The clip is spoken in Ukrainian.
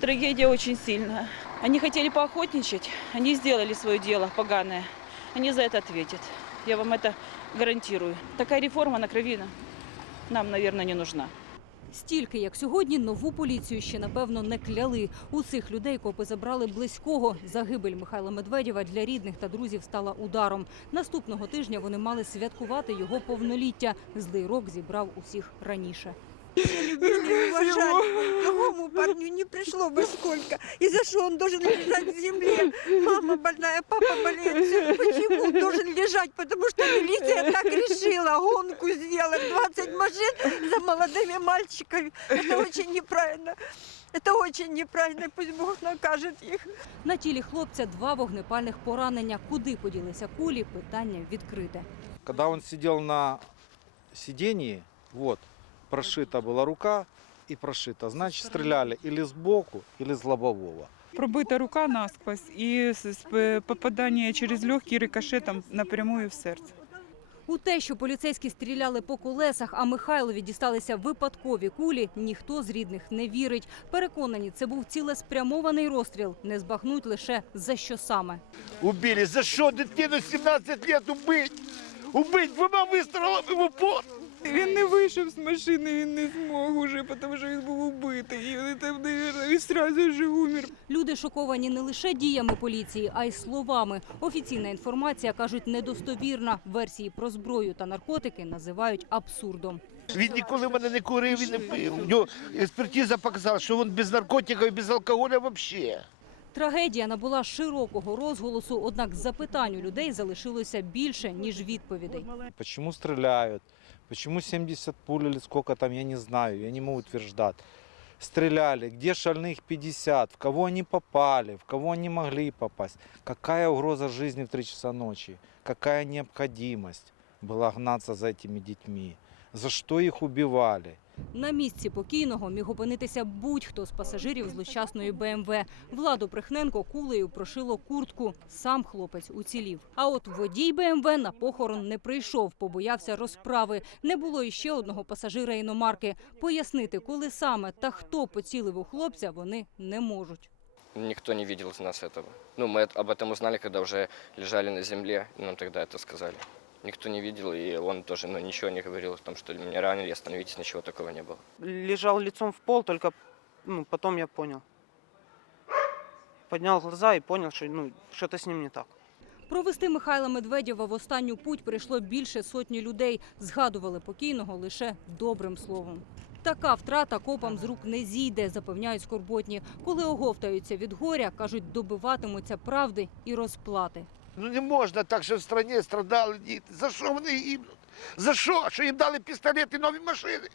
Трагедия очень сильная. Они хотели поохотничать, они сделали свое дело поганое. Они за это ответят. Я вам это гарантирую. Такая реформа на крови нам, наверное, не нужна. Стільки, як сьогодні, нову поліцію ще напевно не кляли. У цих людей копи забрали близького. Загибель Михайла Медведєва для рідних та друзів стала ударом. Наступного тижня вони мали святкувати його повноліття. Злий рок зібрав усіх раніше. любили, уважали. Другому парню не пришло бы сколько. И за что он должен лежать в земле? Мама больная, папа болеет. Всё Почему должен лежать? Потому что милиция так решила. Гонку сделать. 20 машин за молодыми мальчиками. Это очень неправильно. Это очень неправильно. Пусть Бог накажет их. На тілі хлопця два вогнепальних поранення. Куди поділися кулі? Питання відкрите. Когда он сидел на сидении, вот, прошита была рука и прошита. Значит, стреляли или сбоку, или с лобового. Пробита рука насквозь і попадання через легкий рикошетом напрямую в серце. У те, що поліцейські стріляли по колесах, а Михайлові дісталися випадкові кулі, ніхто з рідних не вірить. Переконані, це був цілеспрямований розстріл. Не збагнуть лише за що саме. Убили. За що дитину 17 лет убить? Убить двома вистрілами в упор. Він не вийшов з машини, він не змог уже, тому що він був убитий. І він там, наверное, він одразу ж умер. Люди шоковані не лише діями поліції, а й словами. Офіційна інформація кажуть недостовірна. Версії про зброю та наркотики називають абсурдом. Він ніколи в мене не курив і не пив. У нього експертиза показала, що він без наркотиків і без алкоголю взагалі. Трагедія набула широкого розголосу, однак запитань у людей залишилося більше ніж відповідей. Почему стреляют? Почему 70 пуль или сколько там, я не знаю, я не могу утверждать. Стреляли, где шальных 50, в кого они попали, в кого они могли попасть. Какая угроза жизни в 3 часа ночи? Какая необходимость была гнаться за этими детьми? За что их убивали? На місці покійного міг опинитися будь-хто з пасажирів злощасної БМВ. Владу Прихненко кулею прошило куртку. Сам хлопець уцілів. А от водій БМВ на похорон не прийшов, побоявся розправи. Не було іще одного пасажира іномарки. Пояснити, коли саме та хто поцілив у хлопця, вони не можуть. Никто не видел из нас этого. Ну, мы это- об этом узнали, когда уже лежали на земле, и нам тогда это сказали. Никто не видел, и он тоже ну, ничего не говорил о том, что меня ранили, остановитесь, ничего такого не было. лежал лицом в пол, только ну, потом я понял. Поднял глаза и понял, что ну, что-то с ним не так. Провести Михайла Медведєва в останню путь прийшло більше сотні людей. Згадували покійного лише добрим словом. Така втрата копам з рук не зійде, запевняють скорботні. Коли оговтаються від горя, кажуть, добиватимуться правди і розплати. Ну не можна так, що в країні страдали діти. За що вони гибнуть? За що? Що їм дали пістолети нові машини?